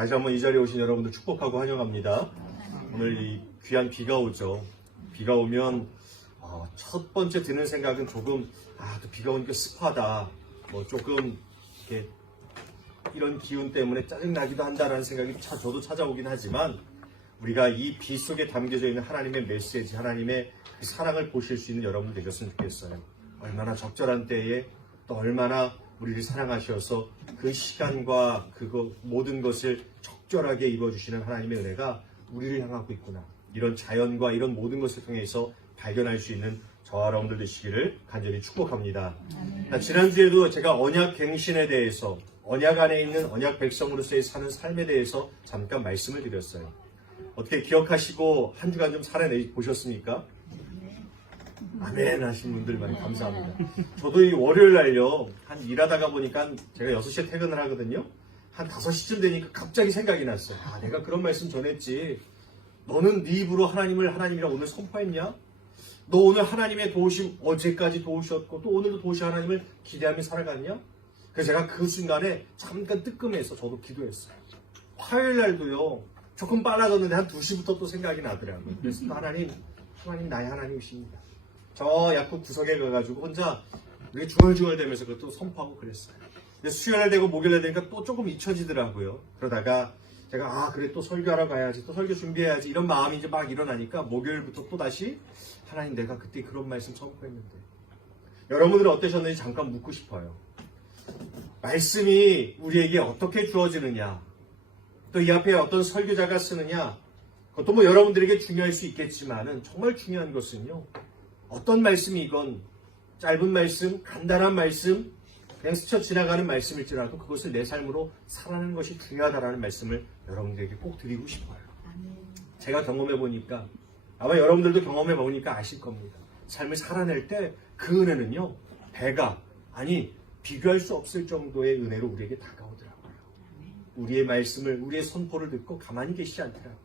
다시 한번 이 자리에 오신 여러분들 축복하고 환영합니다. 오늘 이 귀한 비가 오죠. 비가 오면 첫 번째 드는 생각은 조금 또 비가 오니까 습하다. 조금 이렇게 이런 기운 때문에 짜증나기도 한다라는 생각이 저도 찾아오긴 하지만 우리가 이 비 속에 담겨져 있는 하나님의 메시지, 하나님의 그 사랑을 보실 수 있는 여러분 되셨으면 좋겠어요. 얼마나 적절한 때에 또 얼마나 우리를 사랑하셔서 그 시간과 모든 것을 적절하게 입어주시는 하나님의 은혜가 우리를 향하고 있구나. 이런 자연과 이런 모든 것을 통해서 발견할 수 있는 저와 여러분들 되시기를 간절히 축복합니다. 지난주에도 제가 언약 갱신에 대해서 언약 안에 있는 언약 백성으로서의 사는 삶에 대해서 잠깐 말씀을 드렸어요. 어떻게 기억하시고 한 주간 좀 살아보셨습니까? 아멘 하신 분들 많이 감사합니다. 저도 이 월요일 날요, 한 일하다가 보니까 제가 6시에 퇴근을 하거든요. 한 5시쯤 되니까 갑자기 생각이 났어요. 내가 그런 말씀 전했지. 너는 네 입으로 하나님을 하나님이라고 오늘 선포했냐? 너 오늘 하나님의 도우심 어제까지 도우셨고 또 오늘도 도우신 하나님을 기대하며 살아갔냐? 그래서 제가 그 순간에 잠깐 뜨끔해서 저도 기도했어요. 화요일 날도요, 조금 빨라졌는데 한 2시부터 또 생각이 나더라고요. 그래서 또 하나님 나의 하나님이십니다. 저 약국 구석에 가가지고 혼자 이렇게 중얼중얼대면서 그것도 선포하고 그랬어요. 근데 수요일날 되고 목요일날 되니까 또 조금 잊혀지더라고요. 그러다가 제가 그래 또 설교하러 가야지, 또 설교 준비해야지 이런 마음이 이제 막 일어나니까 목요일부터 또 다시 하나님 내가 그때 그런 말씀 선포했는데 여러분들은 어떠셨는지 잠깐 묻고 싶어요. 말씀이 우리에게 어떻게 주어지느냐, 또 이 앞에 어떤 설교자가 쓰느냐, 그것도 여러분들에게 중요할 수 있겠지만은 정말 중요한 것은요, 어떤 말씀이건 짧은 말씀, 간단한 말씀, 그냥 스쳐 지나가는 말씀일지라도 그것을 내 삶으로 살아가는 것이 중요하다라는 말씀을 여러분들에게 꼭 드리고 싶어요. 제가 경험해 보니까 아마 여러분들도 경험해 보니까 아실 겁니다. 삶을 살아낼 때 그 은혜는요, 비교할 수 없을 정도의 은혜로 우리에게 다가오더라고요. 우리의 말씀을, 우리의 선포를 듣고 가만히 계시지 않더라고요.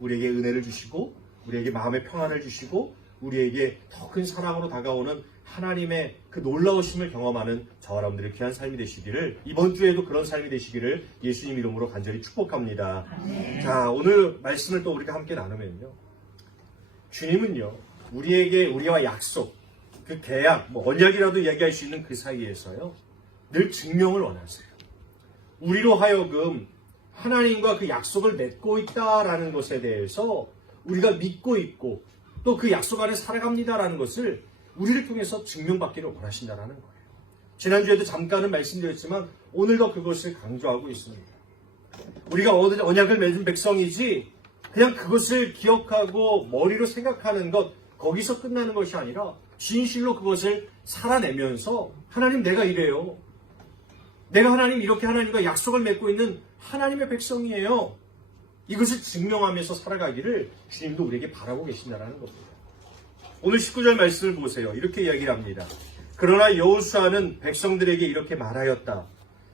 우리에게 은혜를 주시고 우리에게 마음의 평안을 주시고 우리에게 더 큰 사랑으로 다가오는 하나님의 그 놀라우심을 경험하는 저와 여러분들의 귀한 삶이 되시기를, 이번 주에도 그런 삶이 되시기를 예수님 이름으로 간절히 축복합니다. 자, 오늘 말씀을 또 우리가 함께 나누면요, 주님은요, 우리와 약속, 그 계약, 언약이라도 이야기할 수 있는 그 사이에서요, 늘 증명을 원하세요. 우리로 하여금 하나님과 그 약속을 맺고 있다라는 것에 대해서 우리가 믿고 있고 또 그 약속 안에 살아갑니다라는 것을 우리를 통해서 증명받기를 원하신다라는 거예요. 지난주에도 잠깐은 말씀드렸지만 오늘도 그것을 강조하고 있습니다. 우리가 언약을 맺은 백성이지 그냥 그것을 기억하고 머리로 생각하는 것, 거기서 끝나는 것이 아니라 진실로 그것을 살아내면서 하나님 내가 이래요. 내가 하나님 이렇게 하나님과 약속을 맺고 있는 하나님의 백성이에요. 이것을 증명하면서 살아가기를 주님도 우리에게 바라고 계신다는 겁니다. 오늘 19절 말씀을 보세요. 이렇게 이야기를 합니다. 그러나 여호수아는 백성들에게 이렇게 말하였다.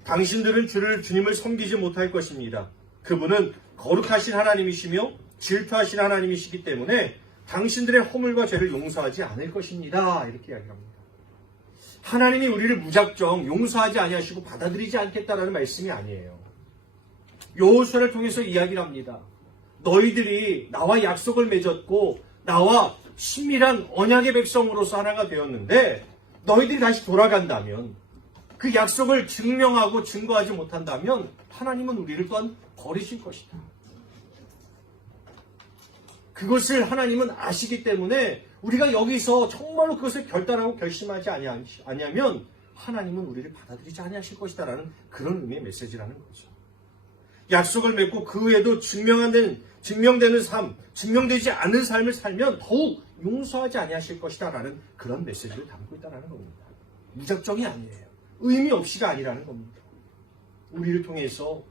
당신들은 주님을 섬기지 못할 것입니다. 그분은 거룩하신 하나님이시며 질투하신 하나님이시기 때문에 당신들의 허물과 죄를 용서하지 않을 것입니다. 이렇게 이야기합니다. 하나님이 우리를 무작정 용서하지 아니하시고 받아들이지 않겠다라는 말씀이 아니에요. 여호수아를 통해서 이야기를 합니다. 너희들이 나와 약속을 맺었고 나와 친밀한 언약의 백성으로서 하나가 되었는데 너희들이 다시 돌아간다면, 그 약속을 증명하고 증거하지 못한다면 하나님은 우리를 또한 버리실 것이다. 그것을 하나님은 아시기 때문에 우리가 여기서 정말로 그것을 결단하고 결심하지 아니하면 하나님은 우리를 받아들이지 아니하실 것이다라는 그런 의미의 메시지라는 거죠. 약속을 맺고 그 후에도 증명되는 삶, 증명되지 않은 삶을 살면 더욱 용서하지 아니하실 것이다라는 그런 메시지를 담고 있다는 겁니다. 무작정이 아니에요. 의미 없이가 아니라는 겁니다. 우리를 통해서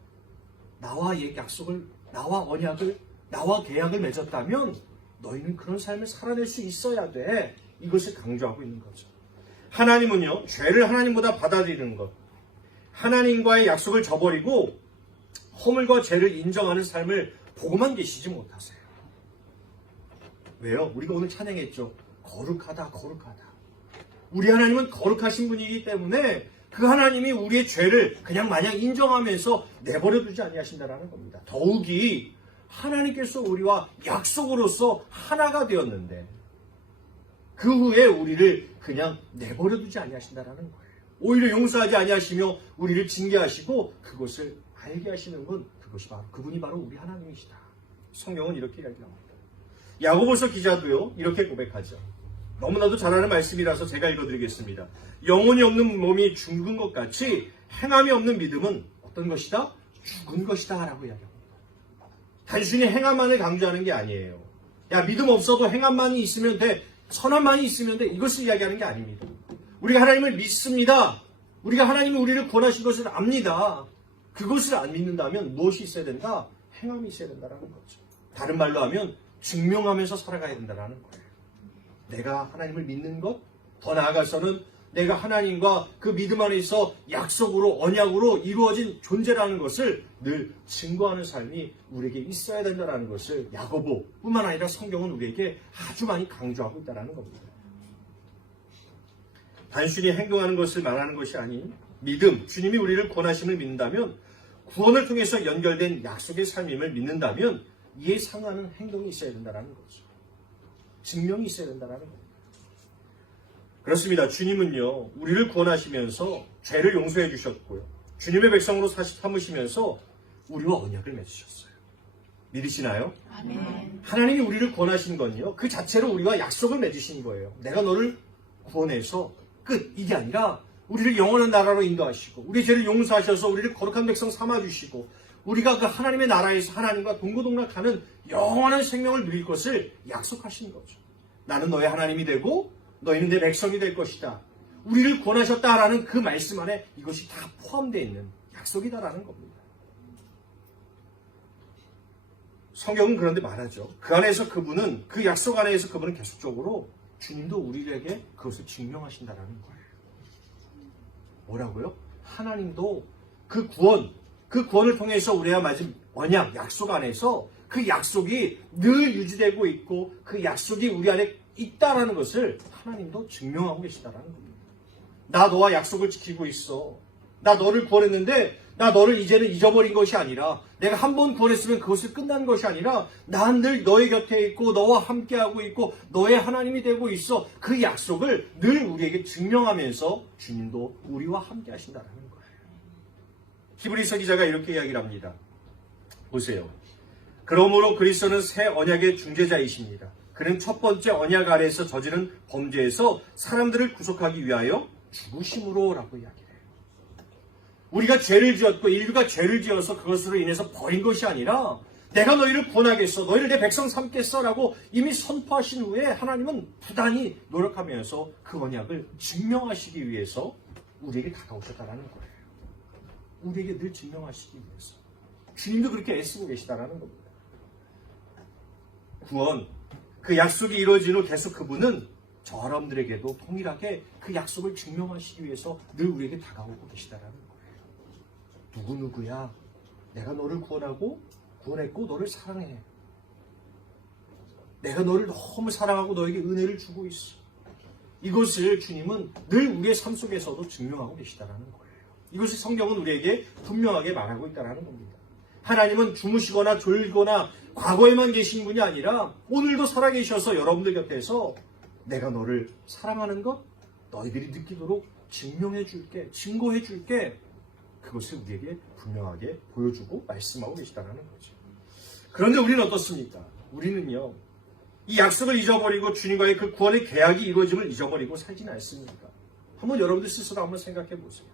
나와 약속을, 나와 언약을, 나와 계약을 맺었다면 너희는 그런 삶을 살아낼 수 있어야 돼. 이것을 강조하고 있는 거죠. 하나님은요, 죄를 하나님보다 받아들이는 것, 하나님과의 약속을 저버리고 허물과 죄를 인정하는 삶을 보고만 계시지 못하세요. 왜요? 우리가 오늘 찬양했죠. 거룩하다, 거룩하다. 우리 하나님은 거룩하신 분이기 때문에 그 하나님이 우리의 죄를 그냥 마냥 인정하면서 내버려 두지 아니하신다라는 겁니다. 더욱이 하나님께서 우리와 약속으로서 하나가 되었는데 그 후에 우리를 그냥 내버려 두지 아니하신다라는 거예요. 오히려 용서하지 아니하시며 우리를 징계하시고 그것을 알게 하시는 분, 그분이 바로 우리 하나님이시다. 성경은 이렇게 이야기합니다. 야고보서 기자도요 이렇게 고백하죠. 너무나도 잘 아는 말씀이라서 제가 읽어드리겠습니다. 영혼이 없는 몸이 죽은 것 같이 행함이 없는 믿음은 어떤 것이다? 죽은 것이다 라고 이야기합니다. 단순히 행함만을 강조하는 게 아니에요. 야, 믿음 없어도 행함만이 있으면 돼, 선함만이 있으면 돼, 이것을 이야기하는 게 아닙니다. 우리가 하나님을 믿습니다. 우리가 하나님이 우리를 구원하신 것을 압니다. 그것을 안 믿는다면 무엇이 있어야 된다? 행함이 있어야 된다는 거죠. 다른 말로 하면 증명하면서 살아가야 된다는 거예요. 내가 하나님을 믿는 것, 더 나아가서는 내가 하나님과 그 믿음 안에서 약속으로, 언약으로 이루어진 존재라는 것을 늘 증거하는 삶이 우리에게 있어야 된다는 것을 야고보뿐만 아니라 성경은 우리에게 아주 많이 강조하고 있다는 겁니다. 단순히 행동하는 것을 말하는 것이 아닌 믿음, 주님이 우리를 구원하심을 믿는다면, 구원을 통해서 연결된 약속의 삶임을 믿는다면 이에 상하는 행동이 있어야 된다는 거죠. 증명이 있어야 된다는 겁니다. 그렇습니다. 주님은요, 우리를 구원하시면서 죄를 용서해 주셨고요. 주님의 백성으로 삼으시면서 우리와 언약을 맺으셨어요. 믿으시나요? 아멘. 하나님이 우리를 구원하신 건요, 그 자체로 우리와 약속을 맺으신 거예요. 내가 너를 구원해서 끝. 이게 아니라 우리를 영원한 나라로 인도하시고 우리 죄를 용서하셔서 우리를 거룩한 백성 삼아주시고 우리가 그 하나님의 나라에서 하나님과 동고동락하는 영원한 생명을 누릴 것을 약속하신 거죠. 나는 너의 하나님이 되고 너희는 내 백성이 될 것이다. 우리를 구원하셨다라는 그 말씀 안에 이것이 다 포함되어 있는 약속이다라는 겁니다. 성경은 그런데 말하죠. 그 안에서 그분은, 그 약속 안에서 그분은 계속적으로 주님도 우리에게 그것을 증명하신다라는 거예요. 뭐라고요? 하나님도 그 구원을 통해서 우리가 맺은 언약, 약속 안에서 그 약속이 늘 유지되고 있고 그 약속이 우리 안에 있다라는 것을 하나님도 증명하고 계시다라는 겁니다. 나 너와 약속을 지키고 있어. 나 너를 구원했는데 나 너를 이제는 잊어버린 것이 아니라, 내가 한 번 구원했으면 그것을 끝난 것이 아니라 난 늘 너의 곁에 있고 너와 함께하고 있고 너의 하나님이 되고 있어. 그 약속을 늘 우리에게 증명하면서 주님도 우리와 함께 하신다는 거예요. 히브리서 기자가 이렇게 이야기를 합니다. 보세요. 그러므로 그리스도는 새 언약의 중재자이십니다. 그는 첫 번째 언약 아래에서 저지른 범죄에서 사람들을 구속하기 위하여 죽으심으로 라고 이야기해요. 우리가 죄를 지었고 인류가 죄를 지어서 그것으로 인해서 버린 것이 아니라 내가 너희를 구원하겠어, 너희를 내 백성 삼겠어 라고 이미 선포하신 후에 하나님은 부단히 노력하면서 그 언약을 증명하시기 위해서 우리에게 다가오셨다는 거예요. 우리에게 늘 증명하시기 위해서. 주님도 그렇게 애쓰고 계시다라는 겁니다. 구원, 그 약속이 이루어진 후 계속 그분은 저 여러분들에게도 동일하게 그 약속을 증명하시기 위해서 늘 우리에게 다가오고 계시다라는 거예요. 누구야? 내가 너를 구원했고 너를 사랑해. 내가 너를 너무 사랑하고 너에게 은혜를 주고 있어. 이것을 주님은 늘 우리의 삶 속에서도 증명하고 계시다라는 거예요. 이것을 성경은 우리에게 분명하게 말하고 있다는 겁니다. 하나님은 주무시거나 졸거나 과거에만 계신 분이 아니라 오늘도 살아계셔서 여러분들 곁에서 내가 너를 사랑하는 것 너희들이 느끼도록 증명해 줄게, 증거해 줄게. 그것을 우리에게 분명하게 보여주고 말씀하고 계시다는 거죠. 그런데 우리는 어떻습니까? 우리는요, 이 약속을 잊어버리고 주님과의 그 구원의 계약이 이루어짐을 잊어버리고 살지는 않습니까? 한번 여러분들 스스로 한번 생각해 보세요.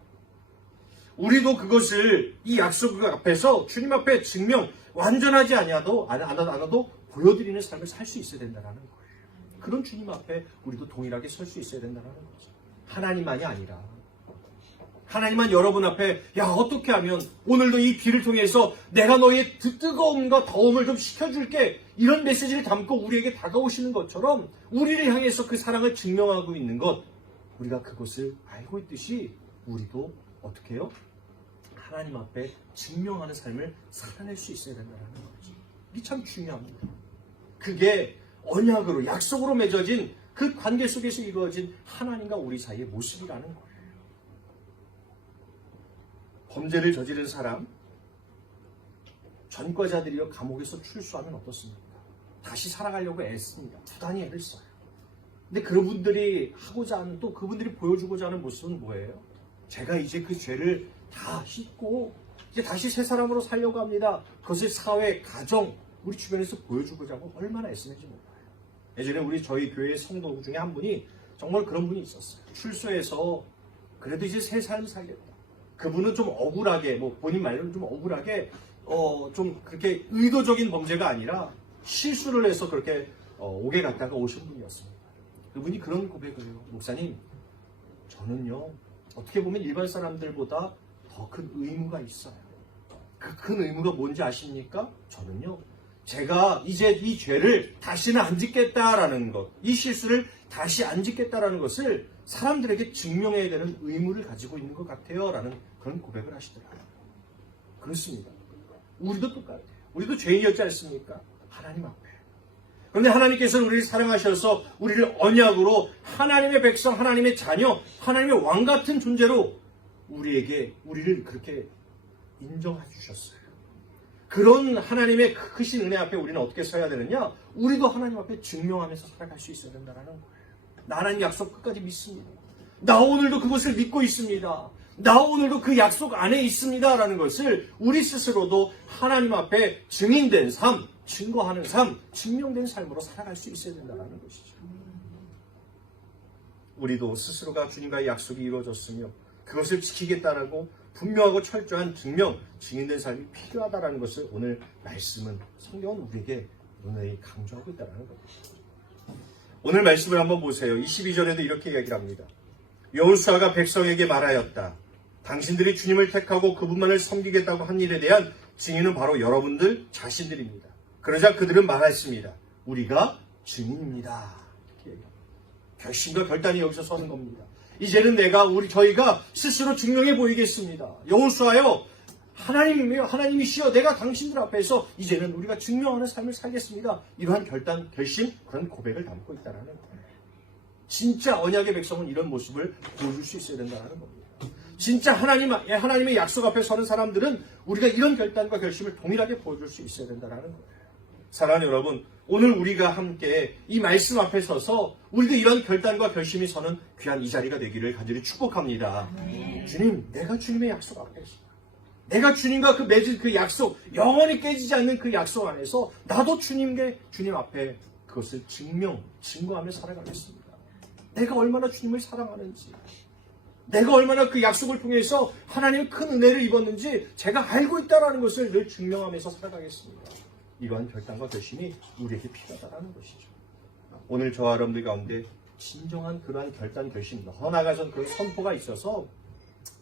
우리도 그것을 이 약속 앞에서 주님 앞에 증명, 완전하지 않아도 보여드리는 삶을 살 수 있어야 된다는 거예요. 그런 주님 앞에 우리도 동일하게 설 수 있어야 된다는 거죠. 하나님만이 아니라 하나님만 여러분 앞에 어떻게 하면 오늘도 이 비를 통해서 내가 너의 뜨거움과 더움을 좀 식혀줄게, 이런 메시지를 담고 우리에게 다가오시는 것처럼 우리를 향해서 그 사랑을 증명하고 있는 것, 우리가 그것을 알고 있듯이 우리도 어떻게 해요? 하나님 앞에 증명하는 삶을 살아낼 수 있어야 된다는 거죠. 이게 참 중요합니다. 그게 언약으로, 약속으로 맺어진 그 관계 속에서 이루어진 하나님과 우리 사이의 모습이라는 거예요. 범죄를 저지른 사람, 전과자들이여 감옥에서 출소하면 어떻습니까? 다시 살아가려고 애씁니다. 부단히 애를 써요. 근데 그분들이 하고자 하는, 또 그분들이 보여주고자 하는 모습은 뭐예요? 제가 이제 그 죄를 다 씻고 이제 다시 새 사람으로 살려고 합니다. 그것을 사회, 가정, 우리 주변에서 보여주고자 하고 얼마나 애쓰는지 몰라요. 예전에 저희 교회 성도 중에 한 분이 정말 그런 분이 있었어요. 출소해서 그래도 이제 새 삶 살겠다. 그분은 좀 억울하게, 본인 말로는 좀 억울하게, 좀 그렇게 의도적인 범죄가 아니라 실수를 해서 그렇게 옥에 갔다가 오신 분이었습니다. 그분이 그런 고백을 해요. 목사님, 저는요, 어떻게 보면 일반 사람들보다 더 큰 의무가 있어요. 그 큰 의무가 뭔지 아십니까? 저는요, 제가 이제 이 죄를 다시는 안 짓겠다라는 것, 이 실수를 다시 안 짓겠다라는 것을 사람들에게 증명해야 되는 의무를 가지고 있는 것 같아요. 라는 그런 고백을 하시더라고요. 그렇습니다. 우리도 똑같아요. 우리도 죄인이었지 않습니까? 하나님 앞에. 그런데 하나님께서는 우리를 사랑하셔서 우리를 언약으로 하나님의 백성, 하나님의 자녀, 하나님의 왕 같은 존재로 우리를 그렇게 인정해 주셨어요. 그런 하나님의 크신 은혜 앞에 우리는 어떻게 서야 되느냐? 우리도 하나님 앞에 증명하면서 살아갈 수 있어야 된다는 거예요. 나 하나님 약속 끝까지 믿습니다. 나 오늘도 그것을 믿고 있습니다. 나 오늘도 그 약속 안에 있습니다. 라는 것을 우리 스스로도 하나님 앞에 증인된 삶, 증거하는 삶, 증명된 삶으로 살아갈 수 있어야 된다는 것이죠. 우리도 스스로가 주님과의 약속이 이루어졌으며 그것을 지키겠다라고 분명하고 철저한 증명, 증인된 삶이 필요하다는 것을 오늘 말씀은, 성경은 우리에게 오늘 강조하고 있다는 겁니다. 오늘 말씀을 한번 보세요. 22절에도 이렇게 이야기를 합니다. 여호수아가 백성에게 말하였다. 당신들이 주님을 택하고 그분만을 섬기겠다고 한 일에 대한 증인은 바로 여러분들 자신들입니다. 그러자 그들은 말했습니다. 우리가 증인입니다. 결심과 결단이 여기서 서는 겁니다. 이제는 저희가 스스로 증명해 보이겠습니다. 여호수아여, 하나님이시여, 내가 당신들 앞에서 이제는 우리가 증명하는 삶을 살겠습니다. 이러한 결단, 결심, 그런 고백을 담고 있다는 거예요. 진짜 언약의 백성은 이런 모습을 보여줄 수 있어야 된다는 겁니다. 진짜 하나님의 약속 앞에 서는 사람들은 우리가 이런 결단과 결심을 동일하게 보여줄 수 있어야 된다는 거예요. 사랑하는 여러분, 오늘 우리가 함께 이 말씀 앞에 서서 우리도 이런 결단과 결심이 서는 귀한 이 자리가 되기를 간절히 축복합니다. 주님, 내가 주님의 약속 앞에 있어. 내가 주님과 맺은 그 약속, 영원히 깨지지 않는 그 약속 안에서 나도 주님 앞에 그것을 증거하며 살아가겠습니다. 내가 얼마나 주님을 사랑하는지, 내가 얼마나 그 약속을 통해서 하나님의 큰 은혜를 입었는지 제가 알고 있다는 것을 늘 증명하면서 살아가겠습니다. 이러한 결단과 결심이 우리에게 필요하다는 것이죠. 오늘 저와 여러분들 가운데 진정한 그러한 결단, 결심, 더 나아가서 그 선포가 있어서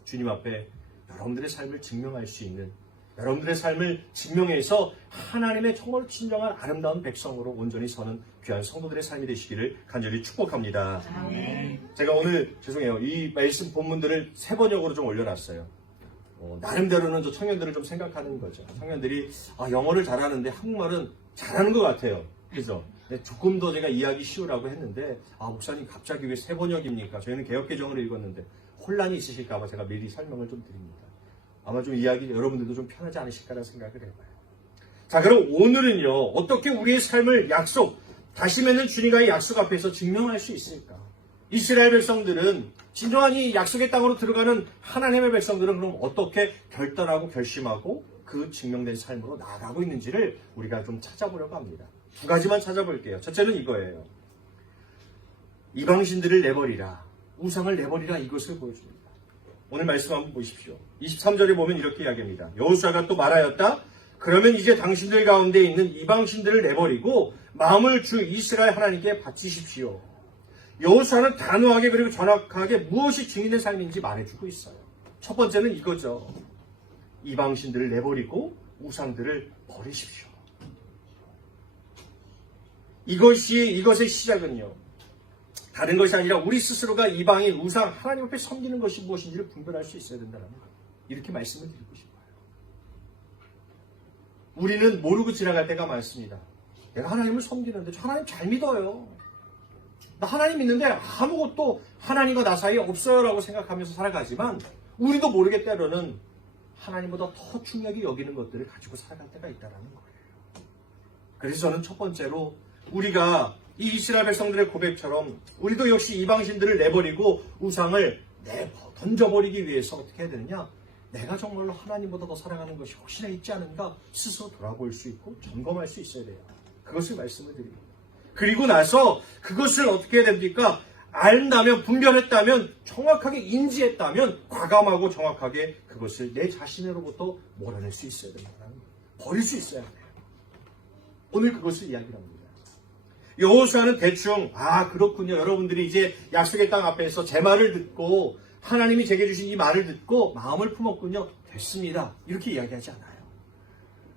주님 앞에 여러분들의 삶을 증명할 수 있는, 여러분들의 삶을 증명해서 하나님의 정말 진정한 아름다운 백성으로 온전히 서는 귀한 성도들의 삶이 되시기를 간절히 축복합니다. 제가 오늘 이 말씀 본문들을 3번역으로 좀 올려놨어요. 나름대로는 저 청년들을 좀 생각하는 거죠. 청년들이 영어를 잘하는데 한국말은 잘하는 것 같아요. 그죠? 조금 더 제가 이해하기 쉬우라고 했는데 목사님 갑자기 왜 3번역입니까? 저희는 개역개정을 읽었는데 혼란이 있으실까봐 제가 미리 설명을 좀 드립니다. 아마 좀 여러분들도 좀 편하지 않으실까라는 생각을 해봐요. 자, 그럼 오늘은요, 어떻게 우리의 삶을 다시 맺는 주님과의 약속 앞에서 증명할 수 있을까? 이스라엘 백성들은, 진정한 이 약속의 땅으로 들어가는 하나님의 백성들은 그럼 어떻게 결단하고 결심하고 그 증명된 삶으로 나아가고 있는지를 우리가 좀 찾아보려고 합니다. 2가지만 찾아볼게요. 첫째는 이거예요. 이방신들을 내버리라, 우상을 내버리라, 이것을 보여줍니다. 오늘 말씀 한번 보십시오. 23절에 보면 이렇게 이야기합니다. 여호수아가 또 말하였다. 그러면 이제 당신들 가운데 있는 이방신들을 내버리고 마음을 주 이스라엘 하나님께 바치십시오. 여호수아는 단호하게 그리고 정확하게 무엇이 증인의 삶인지 말해주고 있어요. 첫 번째는 이거죠. 이방신들을 내버리고 우상들을 버리십시오. 이것의 시작은요, 다른 것이 아니라 우리 스스로가 이방인, 우상, 하나님 앞에 섬기는 것이 무엇인지를 분별할 수 있어야 된다는 거예요. 이렇게 말씀을 드리고 싶어요. 우리는 모르고 지나갈 때가 많습니다. 내가 하나님을 섬기는데 저 하나님 잘 믿어요. 나 하나님 믿는데 아무것도 하나님과 나 사이에 없어요 라고 생각하면서 살아가지만 우리도 모르게 때로는 하나님보다 더 중요하게 여기는 것들을 가지고 살아갈 때가 있다는 거예요. 그래서 저는 첫 번째로 우리가 이 이스라엘 백성들의 고백처럼 우리도 역시 이방신들을 내버리고 우상을 던져버리기 위해서 어떻게 해야 되느냐? 내가 정말로 하나님보다 더 사랑하는 것이 혹시나 있지 않은가 스스로 돌아볼 수 있고 점검할 수 있어야 돼요. 그것을 말씀을 드립니다. 그리고 나서 그것을 어떻게 해야 됩니까? 안다면, 분별했다면, 정확하게 인지했다면 과감하고 정확하게 그것을 내 자신으로부터 몰아낼 수 있어야 된다는 거예요. 버릴 수 있어야 돼요. 오늘 그것을 이야기합니다. 여호수아는 대충 그렇군요. 여러분들이 이제 약속의 땅 앞에서 제 말을 듣고 하나님이 제게 주신 이 말을 듣고 마음을 품었군요. 됐습니다. 이렇게 이야기하지 않아요.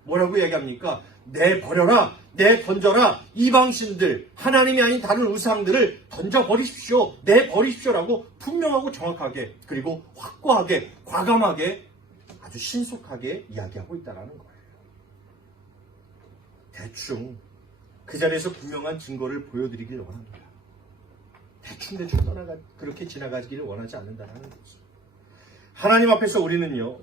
뭐라고 이야기합니까? 내버려라, 내던져라, 이방신들, 하나님이 아닌 다른 우상들을 던져버리십시오, 내버리십시오라고 분명하고 정확하게, 그리고 확고하게, 과감하게, 아주 신속하게 이야기하고 있다는 거예요. 대충 그 자리에서 분명한 증거를 보여드리길 원합니다. 대충 그렇게 지나가기를 원하지 않는다는 거죠. 하나님 앞에서 우리는요,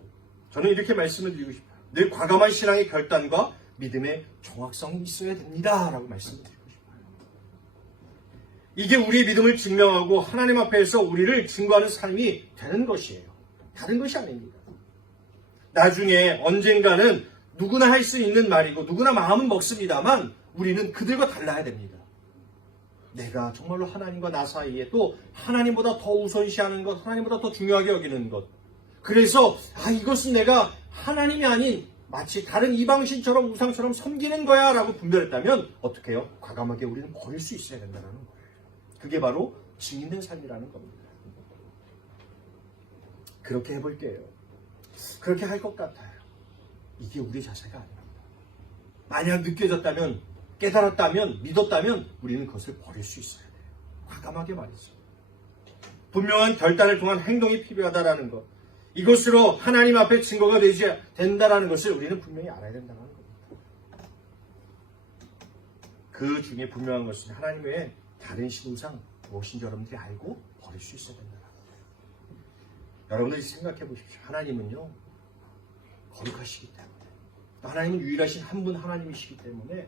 저는 이렇게 말씀을 드리고 싶어요. 늘 과감한 신앙의 결단과 믿음의 정확성이 있어야 됩니다 라고 말씀을 드리고 싶어요. 이게 우리의 믿음을 증명하고 하나님 앞에서 우리를 증거하는 삶이 되는 것이에요. 다른 것이 아닙니다. 나중에 언젠가는 누구나 할 수 있는 말이고 누구나 마음은 먹습니다만 우리는 그들과 달라야 됩니다. 내가 정말로 하나님과 나 사이에 또 하나님보다 더 우선시하는 것, 하나님보다 더 중요하게 여기는 것. 그래서 이것은 내가 하나님이 아닌 마치 다른 이방신처럼 우상처럼 섬기는 거야 라고 분별했다면 어떻게 해요? 과감하게 우리는 버릴 수 있어야 된다는 거예요. 그게 바로 증인된 삶이라는 겁니다. 그렇게 해볼게요. 그렇게 할 것 같아요. 이게 우리 자세가 아닙니다. 만약 느껴졌다면, 깨달았다면, 믿었다면 우리는 그것을 버릴 수 있어야 돼요. 과감하게 말이죠. 분명한 결단을 통한 행동이 필요하다는 것. 이것으로 하나님 앞에 증거가 되지 된다는 것을 우리는 분명히 알아야 된다는 겁니다. 그 중에 분명한 것은 하나님 외에 다른 신우상 무엇인지 여러분들이 알고 버릴 수 있어야 된다는 거예요. 여러분들이 생각해 보십시오. 하나님은요, 거룩하시기 때문에, 하나님은 유일하신 한 분 하나님이시기 때문에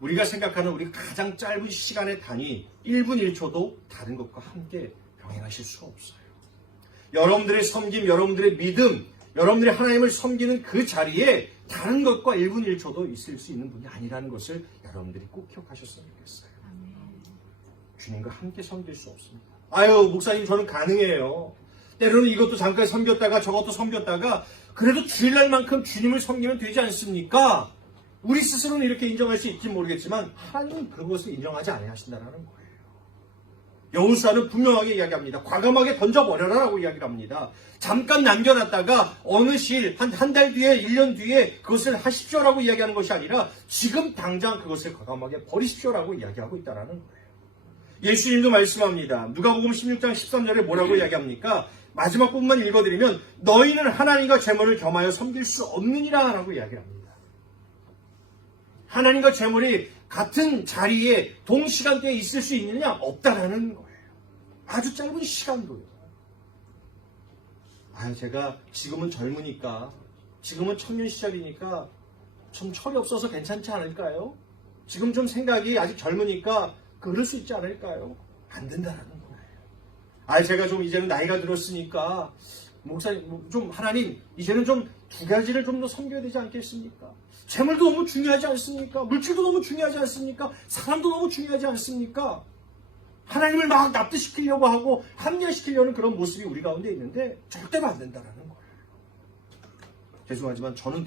우리가 생각하는 우리 가장 짧은 시간의 단위 1분 1초도 다른 것과 함께 병행하실 수가 없어요. 여러분들의 섬김, 여러분들의 믿음, 여러분들이 하나님을 섬기는 그 자리에 다른 것과 1분 1초도 있을 수 있는 분이 아니라는 것을 여러분들이 꼭 기억하셨으면 좋겠어요. 주님과 함께 섬길 수 없습니다. 목사님 저는 가능해요. 때로는 이것도 잠깐 섬겼다가 저것도 섬겼다가 그래도 주일날만큼 주님을 섬기면 되지 않습니까? 우리 스스로는 이렇게 인정할 수 있을지 모르겠지만 하나님은 그것을 인정하지 아니하신다는 거예요. 여호수아는 분명하게 이야기합니다. 과감하게 던져버려라라고 이야기를 합니다. 잠깐 남겨놨다가 어느 시일 한 달 뒤에 1년 뒤에 그것을 하십시오라고 이야기하는 것이 아니라 지금 당장 그것을 과감하게 버리십시오라고 이야기하고 있다는 거예요. 예수님도 말씀합니다. 누가복음 16장 13절에 뭐라고 이야기합니까? 마지막 부분만 읽어드리면 너희는 하나님과 재물을 겸하여 섬길 수 없느니라 라고 이야기를 합니다. 하나님과 재물이 같은 자리에 동시간대에 있을 수 있느냐? 없다라는 거예요. 아주 짧은 시간도요. 제가 지금은 젊으니까, 지금은 청년 시절이니까 좀 철이 없어서 괜찮지 않을까요? 지금 좀 생각이 아직 젊으니까 그럴 수 있지 않을까요? 안 된다라는 거예요. 제가 좀 이제는 나이가 들었으니까 목사님 좀 하나님 이제는 좀 두 가지를 좀 더 섬겨야 되지 않겠습니까? 재물도 너무 중요하지 않습니까? 물질도 너무 중요하지 않습니까? 사람도 너무 중요하지 않습니까? 하나님을 막 납득시키려고 하고 합리화시키려는 그런 모습이 우리 가운데 있는데 절대로 안 된다라는 거예요. 죄송하지만 저는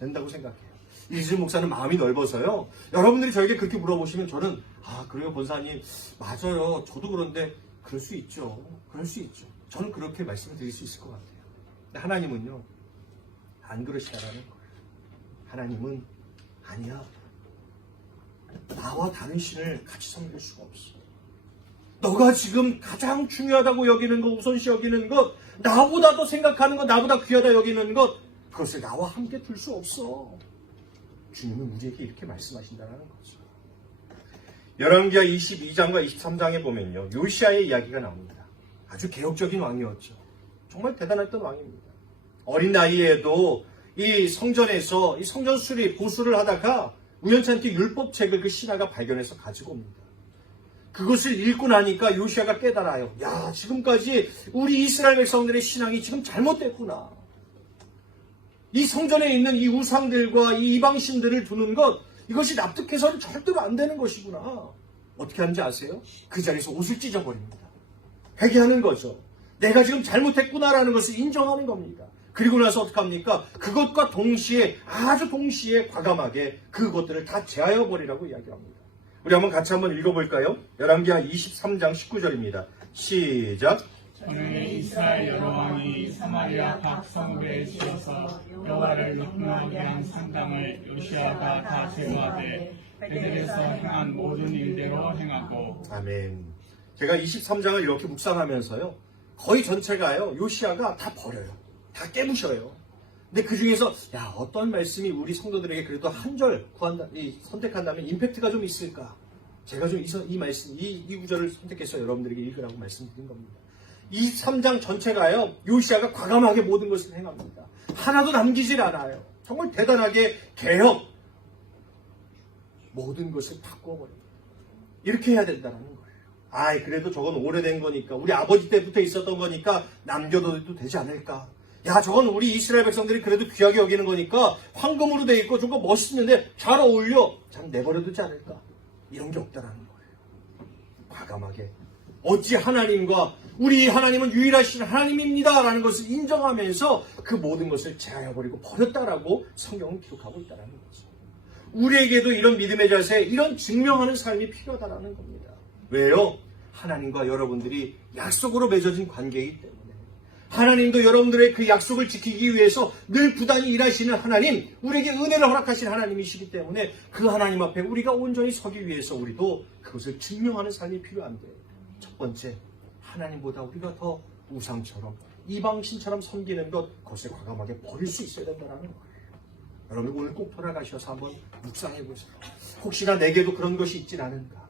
된다고 생각해요. 이지은 목사는 마음이 넓어서요. 여러분들이 저에게 그렇게 물어보시면 저는 그래요 권사님 맞아요. 저도 그런데 그럴 수 있죠. 그럴 수 있죠. 저는 그렇게 말씀을 드릴 수 있을 것 같아요. 근데 하나님은요. 안 그러시다라는 거예요. 하나님은 아니야. 나와 다른 신을 같이 섬길 수가 없어. 너가 지금 가장 중요하다고 여기는 것, 우선시 여기는 것, 나보다 더 생각하는 것, 나보다 귀하다 여기는 것, 그것을 나와 함께 둘 수 없어. 주님은 우리에게 이렇게 말씀하신다는 거죠. 열왕기하 22장과 23장에 보면요. 요시아의 이야기가 나옵니다. 아주 개혁적인 왕이었죠. 정말 대단했던 왕입니다. 어린 나이에도 이 성전에서 이 성전 수리, 보수를 하다가 우연찮게 율법책을 그 신하가 발견해서 가지고 옵니다. 그것을 읽고 나니까 요시아가 깨달아요. 야, 지금까지 우리 이스라엘 백성들의 신앙이 지금 잘못됐구나. 이 성전에 있는 이 우상들과 이 이방신들을 두는 것, 이것이 납득해서는 절대로 안 되는 것이구나. 어떻게 하는지 아세요? 그 자리에서 옷을 찢어버립니다. 회개하는 거죠. 내가 지금 잘못했구나라는 것을 인정하는 겁니다. 그리고 나서 어떻게 합니까? 그것과 동시에, 아주 동시에 과감하게 그것들을 다 제하여 버리라고 이야기합니다. 우리 한번 같이 한번 읽어볼까요? 열왕기하 23장 19절입니다. 시작. 전에 이스라엘 여러 왕이 사마리아 각 성읍에 지어서 여호와를 높임하게 한 상당을 요시아가 다 제거하되 베델에서 행한 모든 일대로 행하고. 아멘. 제가 23장을 이렇게 묵상하면서요, 거의 전체가요, 요시아가 다 버려요. 다 깨부셔요. 근데 그 중에서 야, 어떤 말씀이 우리 성도들에게 그래도 한 절 선택한다면 임팩트가 좀 있을까? 제가 좀 이 말씀, 이 구절을 선택해서 여러분들에게 읽으라고 말씀드린 겁니다. 23장 전체가요, 요시아가 과감하게 모든 것을 행합니다. 하나도 남기질 않아요. 정말 대단하게 개혁, 모든 것을 바꿔버립니다. 이렇게 해야 된다는 거예요. 아이, 그래도 저건 오래된 거니까, 우리 아버지 때부터 있었던 거니까 남겨둬도 되지 않을까? 야, 저건 우리 이스라엘 백성들이 그래도 귀하게 여기는 거니까 황금으로 돼 있고 저거 멋있는데 잘 어울려. 참 내버려두지 않을까? 이런 게 없다라는 거예요. 과감하게. 어찌 하나님과 우리 하나님은 유일하신 하나님입니다 라는 것을 인정하면서 그 모든 것을 제하여버리고 버렸다라고 성경은 기록하고 있다는 거죠. 우리에게도 이런 믿음의 자세, 이런 증명하는 삶이 필요하다는 겁니다. 왜요? 하나님과 여러분들이 약속으로 맺어진 관계이기 때문에. 하나님도 여러분들의 그 약속을 지키기 위해서 늘 부단히 일하시는 하나님, 우리에게 은혜를 허락하신 하나님이시기 때문에 그 하나님 앞에 우리가 온전히 서기 위해서 우리도 그것을 증명하는 삶이 필요한데, 첫 번째, 하나님보다 우리가 더 우상처럼 이방신처럼 섬기는 것, 그것을 과감하게 버릴 수 있어야 된다는 거예요. 여러분 오늘 꼭 돌아가셔서 한번 묵상해 보세요. 혹시나 내게도 그런 것이 있진 않은가?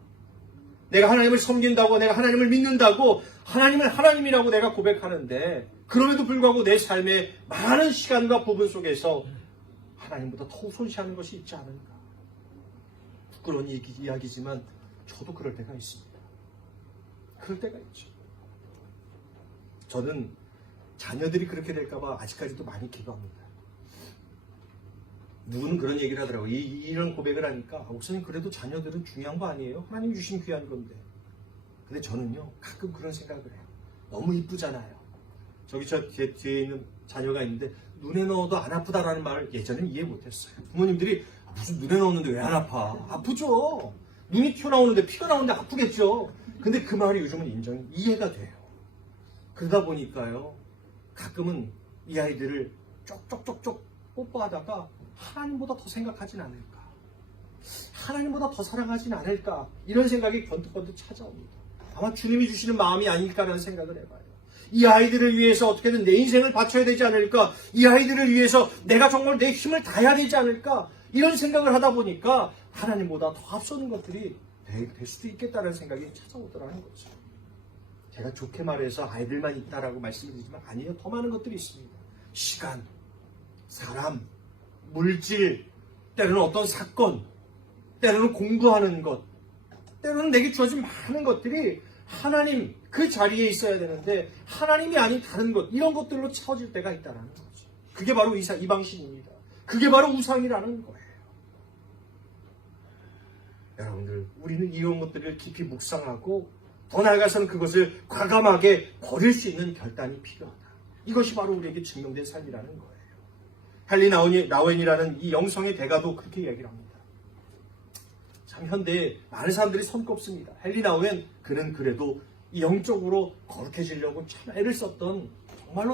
내가 하나님을 섬긴다고, 내가 하나님을 믿는다고, 하나님을 하나님이라고 내가 고백하는데, 그럼에도 불구하고 내 삶의 많은 시간과 부분 속에서 하나님보다 더 우선시하는 것이 있지 않은가? 부끄러운 이야기지만 저도 그럴 때가 있습니다. 그럴 때가 있죠. 저는 자녀들이 그렇게 될까봐 아직까지도 많이 기도합니다. 누구는 그런 얘기를 하더라고요. 이런 고백을 하니까, 목사님 그래도 자녀들은 중요한 거 아니에요? 하나님 주신 귀한 건데. 근데 저는요, 가끔 그런 생각을 해요. 너무 이쁘잖아요. 저기 제 뒤에 있는 자녀가 있는데 눈에 넣어도 안 아프다라는 말을 예전엔 이해 못했어요. 부모님들이 무슨 눈에 넣었는데 왜 안 아파? 아프죠. 눈이 튀어나오는데 피가 나오는데 아프겠죠. 근데 그 말이 요즘은 이해가 돼요. 그러다 보니까요, 가끔은 이 아이들을 쪽쪽쪽쪽 뽀뽀하다가 하나님보다 더 생각하진 않을까? 하나님보다 더 사랑하진 않을까? 이런 생각이 번뜩번뜩 찾아옵니다. 아마 주님이 주시는 마음이 아닐까라는 생각을 해봐요. 이 아이들을 위해서 어떻게든 내 인생을 바쳐야 되지 않을까? 이 아이들을 위해서 내가 정말 내 힘을 다해야 되지 않을까? 이런 생각을 하다 보니까 하나님보다 더 앞서는 것들이 될 수도 있겠다는 생각이 찾아오더라는 거죠. 제가 좋게 말해서 아이들만 있다라고 말씀드리지만 아니에요. 더 많은 것들이 있습니다. 시간, 사람, 물질, 때로는 어떤 사건, 때로는 공부하는 것, 때로는 내게 주어진 많은 것들이 하나님 그 자리에 있어야 되는데 하나님이 아닌 다른 것, 이런 것들로 채워질 때가 있다는 거죠. 그게 바로 이방신입니다. 그게 바로 우상이라는 거예요. 여러분들, 우리는 이런 것들을 깊이 묵상하고 더 나아가서는 그것을 과감하게 버릴 수 있는 결단이 필요하다. 이것이 바로 우리에게 증명된 삶이라는 거예요. 헨리 나우엔이라는 이 영성의 대가도 그렇게 이야기를 합니다. 참 현대에 많은 사람들이 손꼽습니다. 헨리 나우엔, 그는 그래도 이 영적으로 거룩해지려고 참 애를 썼던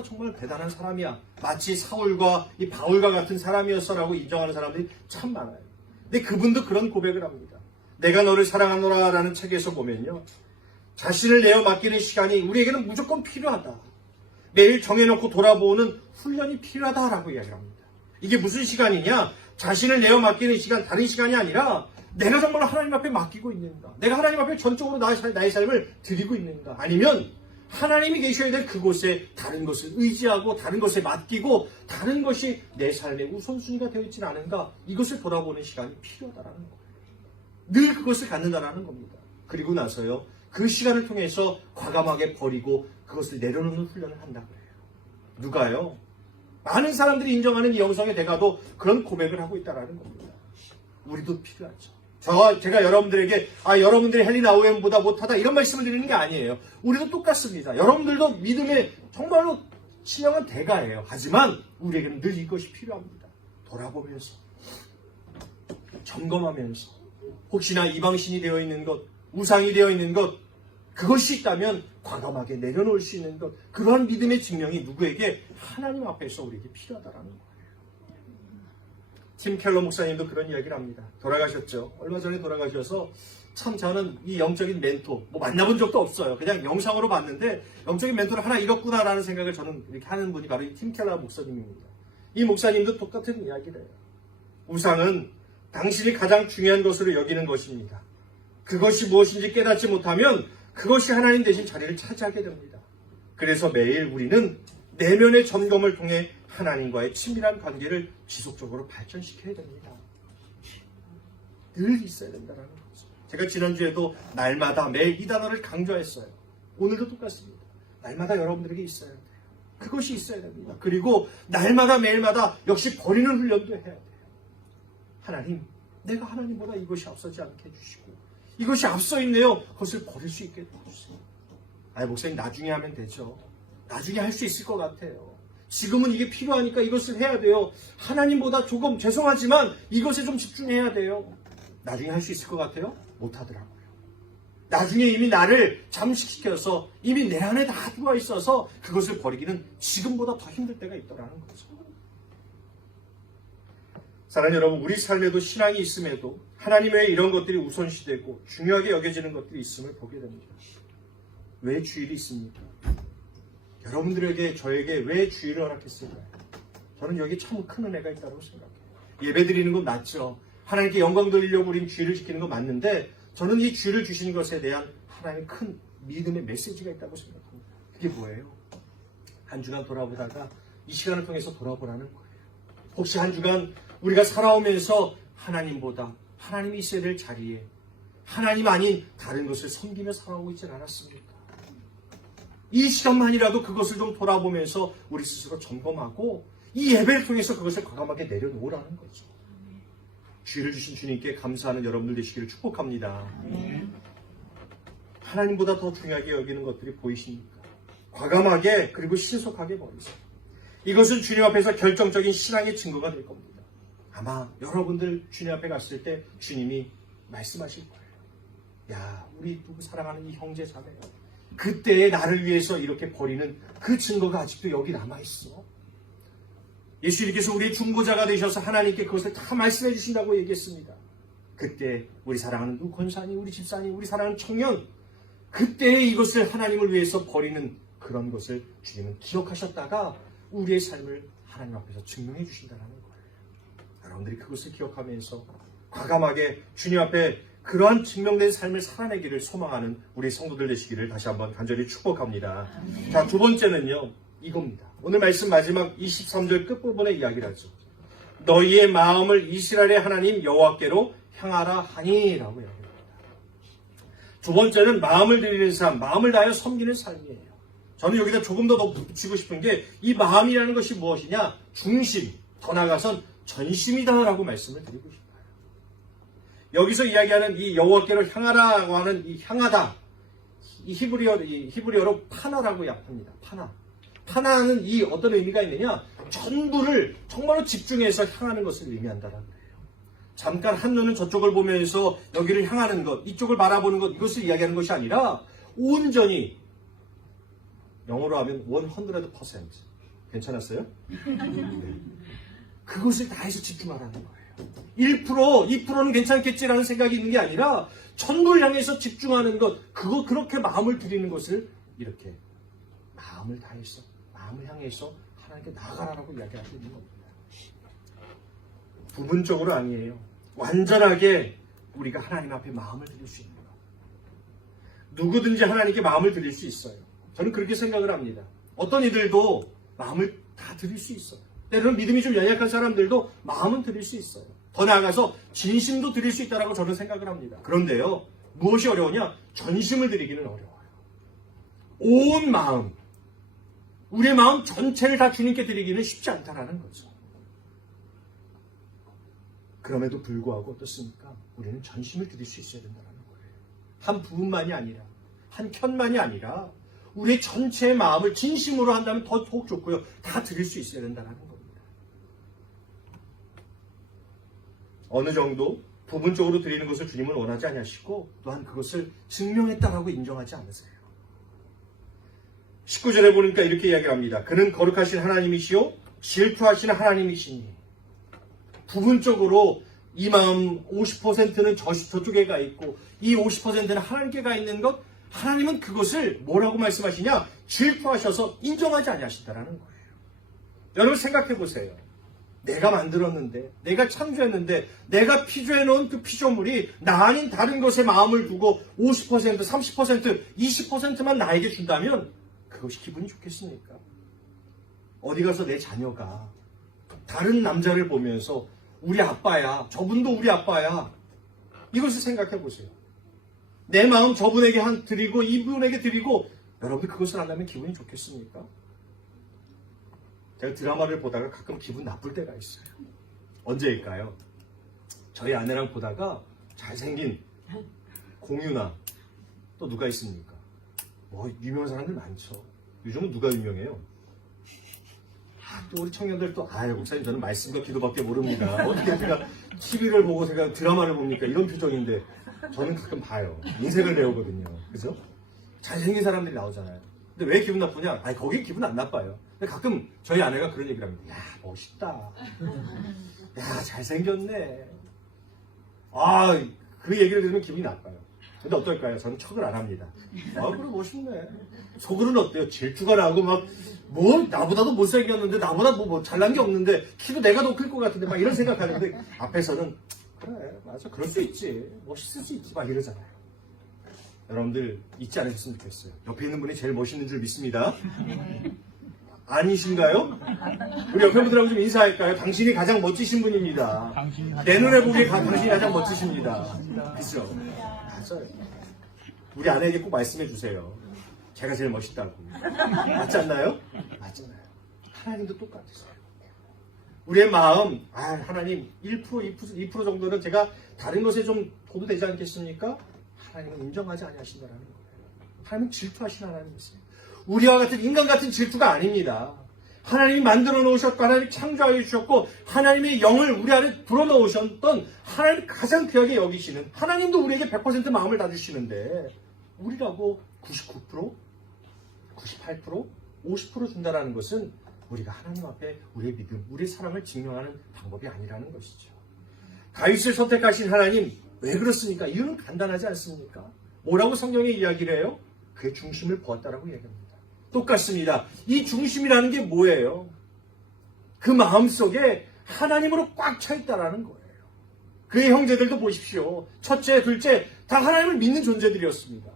정말 대단한 사람이야. 마치 사울과 이 바울과 같은 사람이었어라고 인정하는 사람들이 참 많아요. 근데 그분도 그런 고백을 합니다. 내가 너를 사랑하노라 라는 책에서 보면요, 자신을 내어 맡기는 시간이 우리에게는 무조건 필요하다. 매일 정해놓고 돌아보는 훈련이 필요하다라고 이야기를 합니다. 이게 무슨 시간이냐? 자신을 내어 맡기는 시간, 다른 시간이 아니라 내가 정말 하나님 앞에 맡기고 있는가? 내가 하나님 앞에 전적으로 나의 삶을 드리고 있는가? 아니면 하나님이 계셔야 될 그곳에 다른 것을 의지하고 다른 것에 맡기고 다른 것이 내 삶의 우선순위가 되어 있지는 않은가, 이것을 돌아보는 시간이 필요하다라는 거예요. 늘 그것을 갖는다라는 겁니다. 그리고 나서요, 그 시간을 통해서 과감하게 버리고 그것을 내려놓는 훈련을 한다고 해요. 누가요? 많은 사람들이 인정하는 이 영성의 대가도 그런 고백을 하고 있다는 겁니다. 우리도 필요하죠. 제가 여러분들에게 여러분들이 헨리 나우엔보다 못하다 이런 말씀을 드리는 게 아니에요. 우리도 똑같습니다. 여러분들도 믿음의 정말로 신령한 대가예요. 하지만 우리에게는 늘 이것이 필요합니다. 돌아보면서, 점검하면서, 혹시나 이방신이 되어 있는 것, 우상이 되어 있는 것, 그것이 있다면 과감하게 내려놓을 수 있는 것, 그러한 믿음의 증명이 누구에게? 하나님 앞에서 우리에게 필요하다라는 거예요. 팀 켈러 목사님도 그런 이야기를 합니다. 돌아가셨죠. 얼마 전에 돌아가셔서 참 저는 이 영적인 멘토, 만나본 적도 없어요. 그냥 영상으로 봤는데 영적인 멘토를 하나 잃었구나라는 생각을 저는 이렇게 하는 분이 바로 이 팀 켈러 목사님입니다. 이 목사님도 똑같은 이야기를 해요. 우상은 당신이 가장 중요한 것으로 여기는 것입니다. 그것이 무엇인지 깨닫지 못하면 그것이 하나님 대신 자리를 차지하게 됩니다. 그래서 매일 우리는 내면의 점검을 통해 하나님과의 친밀한 관계를 지속적으로 발전시켜야 됩니다. 늘 있어야 된다는 거죠. 제가 지난주에도 날마다 매일 이 단어를 강조했어요. 오늘도 똑같습니다. 날마다 여러분들에게 있어야 돼요. 그것이 있어야 됩니다. 그리고 날마다 매일마다 역시 버리는 훈련도 해야 돼요. 하나님, 내가 하나님보다 이것이 앞서지 않게 해주시고 이것이 앞서 있네요. 그것을 버릴 수 있게 해주세요. 목사님 나중에 하면 되죠. 나중에 할 수 있을 것 같아요. 지금은 이게 필요하니까 이것을 해야 돼요. 하나님보다 조금 죄송하지만 이것에 좀 집중해야 돼요. 나중에 할 수 있을 것 같아요? 못하더라고요. 나중에 이미 나를 잠식시켜서 이미 내 안에 다 들어와 있어서 그것을 버리기는 지금보다 더 힘들 때가 있더라는 거죠. 사랑하는 여러분, 우리 삶에도 신앙이 있음에도 하나님 외에 이런 것들이 우선시되고 중요하게 여겨지는 것들이 있음을 보게 됩니다. 왜 주일이 있습니까? 여러분들에게, 저에게 왜 주일을 허락했을까요? 저는 여기 참 큰 은혜가 있다고 생각해요. 예배 드리는 건 맞죠. 하나님께 영광 돌리려고 우린 주일을 지키는 건 맞는데 저는 이 주일을 주신 것에 대한 하나님의 큰 믿음의 메시지가 있다고 생각합니다. 그게 뭐예요? 한 주간 돌아보다가 이 시간을 통해서 돌아보라는 거예요. 혹시 한 주간 우리가 살아오면서 하나님보다 하나님이 있어야 될 자리에 하나님 아닌 다른 것을 섬기며 살아오고 있지 않았습니까? 이 시간만이라도 그것을 좀 돌아보면서 우리 스스로 점검하고 이 예배를 통해서 그것을 과감하게 내려놓으라는 거죠. 주일을 주신 주님께 감사하는 여러분들 되시기를 축복합니다. 하나님보다 더 중요하게 여기는 것들이 보이십니까? 과감하게 그리고 신속하게 버리세요. 이것은 주님 앞에서 결정적인 신앙의 증거가 될 겁니다. 아마 여러분들 주님 앞에 갔을 때 주님이 말씀하실 거예요. 야, 우리 누구 사랑하는 이 형제 자매요. 그때에 나를 위해서 이렇게 버리는 그 증거가 아직도 여기 남아있어. 예수님께서 우리의 중보자가 되셔서 하나님께 그것을 다 말씀해 주신다고 얘기했습니다. 그때 우리 사랑하는 누구 권사님, 우리 집사님, 우리 사랑하는 청년, 그때에 이것을 하나님을 위해서 버리는 그런 것을 주님은 기억하셨다가 우리의 삶을 하나님 앞에서 증명해 주신다는 거예요. 여러분들이 그것을 기억하면서 과감하게 주님 앞에 그러한 증명된 삶을 살아내기를 소망하는 우리 성도들 되시기를 다시 한번 간절히 축복합니다. 자, 두 번째는요, 이겁니다. 오늘 말씀 마지막 23절 끝부분에 이야기를 하죠. 너희의 마음을 이스라엘의 하나님 여호와께로 향하라 하니라고 이야기합니다. 두 번째는 마음을 드리는 삶, 마음을 다하여 섬기는 삶이에요. 저는 여기다 조금 더 붙이고 싶은 게 이 마음이라는 것이 무엇이냐? 중심, 더 나아가선 전심이다라고 말씀을 드리고 싶어요. 여기서 이야기하는 이 여호와께로 향하라고 하는 이 향하다, 이 히브리어로 파나라고 약합니다. 파나는 이 어떤 의미가 있느냐? 전부를 정말로 집중해서 향하는 것을 의미한다라는 거예요. 잠깐 한눈은 저쪽을 보면서 여기를 향하는 것, 이쪽을 바라보는 것, 이것을 이야기하는 것이 아니라 온전히, 영어로 하면 100%. 괜찮았어요? 그것을 다해서 집중하라는 거예요. 1%, 2%는 괜찮겠지라는 생각이 있는 게 아니라 전부를 향해서 집중하는 것, 그렇게 마음을 드리는 것을 이렇게 마음을 다해서, 마음을 향해서 하나님께 나아가라라고 이야기하고 있는 겁니다. 부분적으로 아니에요. 완전하게 우리가 하나님 앞에 마음을 드릴 수 있는 것. 누구든지 하나님께 마음을 드릴 수 있어요. 저는 그렇게 생각을 합니다. 어떤 이들도 마음을 다 드릴 수 있어요. 때로는 믿음이 좀 연약한 사람들도 마음은 드릴 수 있어요. 더 나아가서 진심도 드릴 수 있다고 저는 생각을 합니다. 그런데요, 무엇이 어려우냐? 전심을 드리기는 어려워요. 온 마음, 우리의 마음 전체를 다 주님께 드리기는 쉽지 않다라는 거죠. 그럼에도 불구하고 어떻습니까? 우리는 전심을 드릴 수 있어야 된다는 거예요. 한 부분만이 아니라, 한 편만이 아니라 우리의 전체의 마음을 진심으로 한다면 더욱 좋고요. 다 드릴 수 있어야 된다는 겁니다. 어느 정도 부분적으로 드리는 것을 주님은 원하지 아니하시고 또한 그것을 증명했다라고 인정하지 않으세요. 19절에 보니까 이렇게 이야기합니다. 그는 거룩하신 하나님이시요 질투하시는 하나님이시니 부분적으로 이 마음 50%는 저쪽에 가 있고 이 50%는 하나님께 가 있는 것, 하나님은 그것을 뭐라고 말씀하시냐? 질투하셔서 인정하지 아니하신다라는 거예요. 여러분 생각해 보세요. 내가 만들었는데, 내가 창조했는데, 내가 피조해 놓은 그 피조물이 나 아닌 다른 것에 마음을 두고 50%, 30%, 20%만 나에게 준다면 그것이 기분이 좋겠습니까? 어디 가서 내 자녀가 다른 남자를 보면서 우리 아빠야, 저분도 우리 아빠야, 이것을 생각해 보세요. 내 마음 저분에게 드리고 이분에게 드리고 여러분 그것을 한다면 기분이 좋겠습니까? 제가 드라마를 보다가 가끔 기분 나쁠 때가 있어요. 언제일까요? 저희 아내랑 보다가 잘생긴 공유나 또 누가 있습니까? 뭐 유명한 사람들 많죠. 요즘은 누가 유명해요? 또 우리 청년들 또 목사님 저는 말씀과 기도밖에 모릅니다. 어떻게 제가 TV를 보고 제가 드라마를 봅니까? 이런 표정인데 저는 가끔 봐요. 인생을 배우거든요. 그죠? 잘생긴 사람들이 나오잖아요. 근데 왜 기분 나쁘냐? 거기 기분 안 나빠요. 근데 가끔 저희 아내가 그런 얘기를 합니다. 야, 멋있다. 야, 잘생겼네. 그 얘기를 들으면 기분이 나빠요. 근데 어떨까요? 저는 척을 안 합니다. 그래 멋있네. 속으로는 어때요? 질투가 나고 나보다도 못생겼는데 나보다 잘난 게 없는데 키도 내가 더 클 것 같은데 막 이런 생각하는데 앞에서는 그래 맞아 그럴 수 있지 멋있을 수 있지 막 이러잖아요. 여러분들 잊지 않으셨으면 좋겠어요. 옆에 있는 분이 제일 멋있는 줄 믿습니다. 아니신가요? 우리 옆에 분들하고 좀 인사할까요? 당신이 가장 멋지신 분입니다. 내 눈에 보기에 당신이 가장 멋지십니다. 그죠? 맞아요. 우리 아내에게 꼭 말씀해 주세요. 제가 제일 멋있다고. 맞지 않나요? 맞잖아요. 하나님도 똑같으세요. 우리의 마음, 하나님 1%, 2% 정도는 제가 다른 것에 좀 도도 되지 않겠습니까? 하나님은 인정하지 아니하신다는 거예요. 하나님은 질투하시는 하나님이세요. 우리와 같은 인간 같은 질투가 아닙니다. 하나님이 만들어 놓으셨고 하나님이 창조하여 주셨고 하나님의 영을 우리 안에 불어넣으셨던 하나님 가장 귀하게 여기시는 하나님도 우리에게 100% 마음을 다 주시는데 우리라고 99%, 98%, 50% 준다는 것은 우리가 하나님 앞에 우리의 믿음, 우리의 사랑을 증명하는 방법이 아니라는 것이죠. 다윗을 선택하신 하나님 왜 그렇습니까? 이유는 간단하지 않습니까? 뭐라고 성경에 이야기를 해요? 그의 중심을 부었다라고 이야기합니다. 똑같습니다. 이 중심이라는 게 뭐예요? 그 마음속에 하나님으로 꽉 차 있다라는 거예요. 그의 형제들도 보십시오. 첫째, 둘째 다 하나님을 믿는 존재들이었습니다.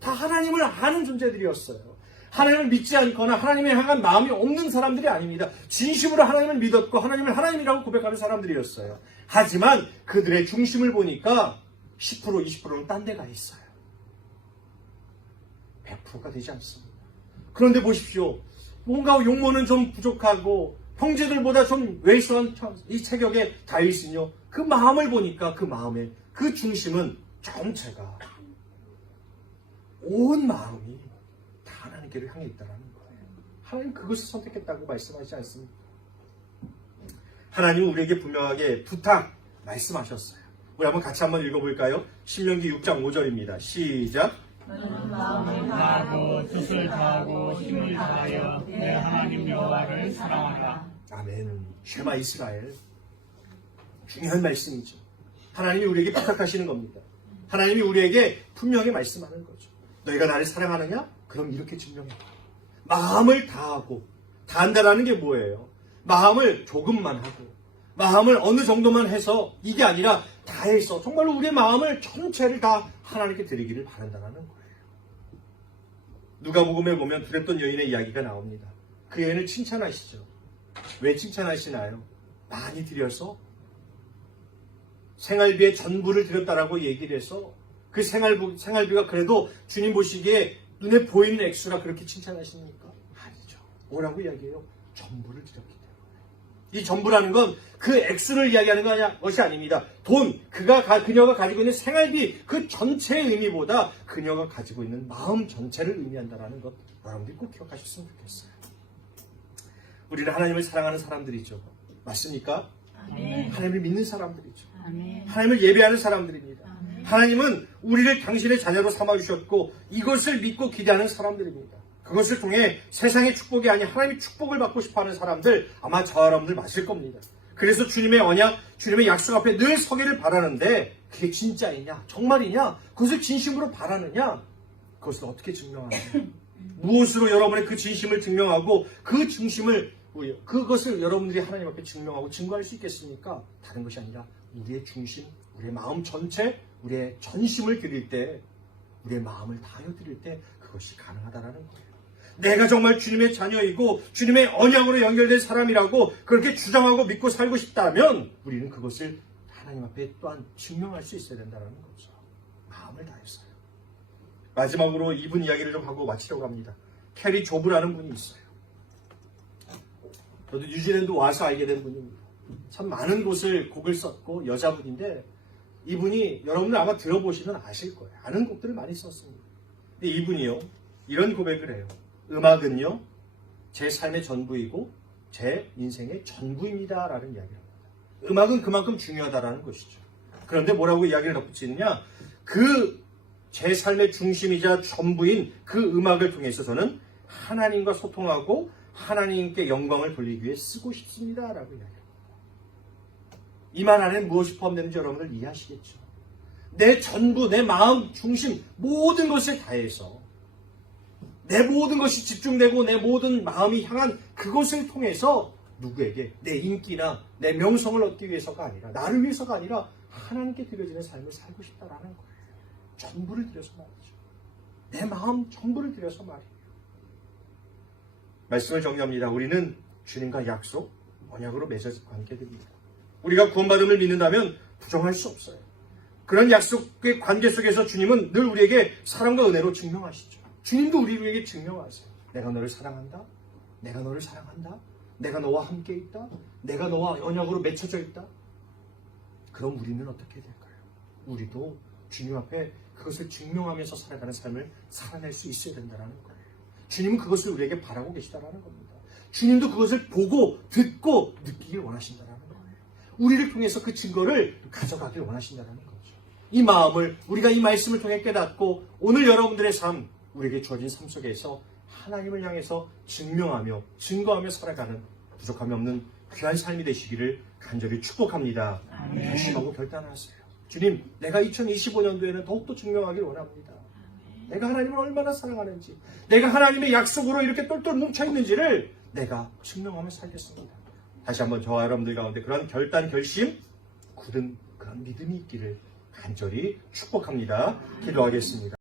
다 하나님을 아는 존재들이었어요. 하나님을 믿지 않거나 하나님을 향한 마음이 없는 사람들이 아닙니다. 진심으로 하나님을 믿었고 하나님을 하나님이라고 고백하는 사람들이었어요. 하지만 그들의 중심을 보니까 10%, 20%는 딴 데 가 있어요. 100%가 되지 않습니다. 그런데 보십시오. 뭔가 용모는 좀 부족하고 형제들보다 좀 왜소한 이 체격의 다윗은요. 그 마음을 보니까 그 마음의 그 중심은 전체가 온 마음이 다 하나님께를 향해 있다는 거예요. 하나님 그것을 선택했다고 말씀하지 않습니까? 하나님은 우리에게 분명하게 부탁 말씀하셨어요. 우리 한번 같이 한번 읽어볼까요? 신명기 6장 5절입니다. 시작. 마음을 다하고 뜻을 다하고 힘을 다하여 내 하나님 여호와를 사랑하라. 아멘. 쉐마 이스라엘. 중요한 말씀이죠. 하나님이 우리에게 부탁하시는 겁니다. 하나님이 우리에게 분명히 말씀하는 거죠. 너희가 나를 사랑하느냐? 그럼 이렇게 증명해. 마음을 다하고, 다한다라는 게 뭐예요? 마음을 조금만 하고, 마음을 어느 정도만 해서 이게 아니라 다 해서 정말로 우리의 마음을 전체를 다 하나님께 드리기를 바란다는 거예요. 누가복음에 보면 두렵던 여인의 이야기가 나옵니다. 그 여인을 칭찬하시죠. 왜 칭찬하시나요? 많이 드려서 생활비의 전부를 드렸다라고 얘기를 해서 그 생활비가 그래도 주님 보시기에 눈에 보이는 액수라 그렇게 칭찬하십니까? 아니죠. 뭐라고 이야기해요? 전부를 드렸기 때문에. 이 전부라는 건 그 액수를 이야기하는 것이 아닙니다. 돈, 그녀가 가지고 있는 생활비 그 전체의 의미보다 그녀가 가지고 있는 마음 전체를 의미한다는 것 여러분들이 꼭 기억하셨으면 좋겠어요. 우리는 하나님을 사랑하는 사람들이죠. 맞습니까? 아멘. 하나님을 믿는 사람들이죠. 아멘. 하나님을 예배하는 사람들입니다. 아멘. 하나님은 우리를 당신의 자녀로 삼아주셨고 이것을 믿고 기대하는 사람들입니다. 그것을 통해 세상의 축복이 아닌 하나님의 축복을 받고 싶어하는 사람들 아마 저와 여러분들 맞을 겁니다. 그래서 주님의 언약, 주님의 약속 앞에 늘 서기를 바라는데 그게 진짜이냐? 정말이냐? 그것을 진심으로 바라느냐? 그것을 어떻게 증명하느냐? 무엇으로 여러분의 그 진심을 증명하고 그것을 여러분들이 하나님 앞에 증명하고 증거할 수 있겠습니까? 다른 것이 아니라 우리의 중심, 우리의 마음 전체, 우리의 전심을 드릴 때, 우리의 마음을 다하여 드릴 때 그것이 가능하다라는 거예요. 내가 정말 주님의 자녀이고 주님의 언약으로 연결된 사람이라고 그렇게 주장하고 믿고 살고 싶다면 우리는 그것을 하나님 앞에 또한 증명할 수 있어야 된다는 거죠. 마음을 다했어요. 마지막으로 이분 이야기를 좀 하고 마치려고 합니다. 캐리 조브라는 분이 있어요. 저도 뉴질랜드 와서 알게 된 분입니다. 참 많은 곡을 썼고 여자분인데 이분이 여러분들 아마 들어보시면 아실 거예요. 아는 곡들을 많이 썼습니다. 근데 이분이요 이런 고백을 해요. 음악은요 제 삶의 전부이고 제 인생의 전부입니다 라는 이야기를 합니다. 음악은 그만큼 중요하다라는 것이죠. 그런데 뭐라고 이야기를 덧붙이느냐, 그 제 삶의 중심이자 전부인 그 음악을 통해서 저는 하나님과 소통하고 하나님께 영광을 돌리기 위해 쓰고 싶습니다 라고 이야기합니다. 이 말 안에 무엇이 포함되는지 여러분들 이해하시겠죠. 내 전부, 내 마음, 중심 모든 것을 다해서 내 모든 것이 집중되고 내 모든 마음이 향한 그것을 통해서 누구에게 내 인기나 내 명성을 얻기 위해서가 아니라 나를 위해서가 아니라 하나님께 드려지는 삶을 살고 싶다라는 거예요. 전부를 들여서 말이죠. 내 마음 전부를 들여서 말이에요. 말씀을 정리합니다. 우리는 주님과 약속, 언약으로 맺어진 관계들입니다. 우리가 구원받음을 믿는다면 부정할 수 없어요. 그런 약속의 관계 속에서 주님은 늘 우리에게 사랑과 은혜로 증명하시죠. 주님도 우리에게 증명하세요. 내가 너를 사랑한다. 내가 너를 사랑한다. 내가 너와 함께 있다. 내가 너와 언약으로 맺혀져 있다. 그럼 우리는 어떻게 될까요? 우리도 주님 앞에 그것을 증명하면서 살아가는 삶을 살아낼 수 있어야 된다는 거예요. 주님은 그것을 우리에게 바라고 계시다는 겁니다. 주님도 그것을 보고 듣고 느끼길 원하신다는 거예요. 우리를 통해서 그 증거를 가져가길 원하신다는 거죠. 이 마음을 우리가 이 말씀을 통해 깨닫고 오늘 여러분들의 삶, 우리에게 주어진 삶 속에서 하나님을 향해서 증명하며 증거하며 살아가는 부족함이 없는 귀한 삶이 되시기를 간절히 축복합니다. 결심하고 결단하세요. 주님, 내가 2025년도에는 더욱더 증명하길 원합니다. 내가 하나님을 얼마나 사랑하는지, 내가 하나님의 약속으로 이렇게 똘똘 뭉쳐있는지를 내가 증명하며 살겠습니다. 다시 한번 저와 여러분들 가운데 그런 결단, 결심, 굳은 그런 믿음이 있기를 간절히 축복합니다. 기도하겠습니다.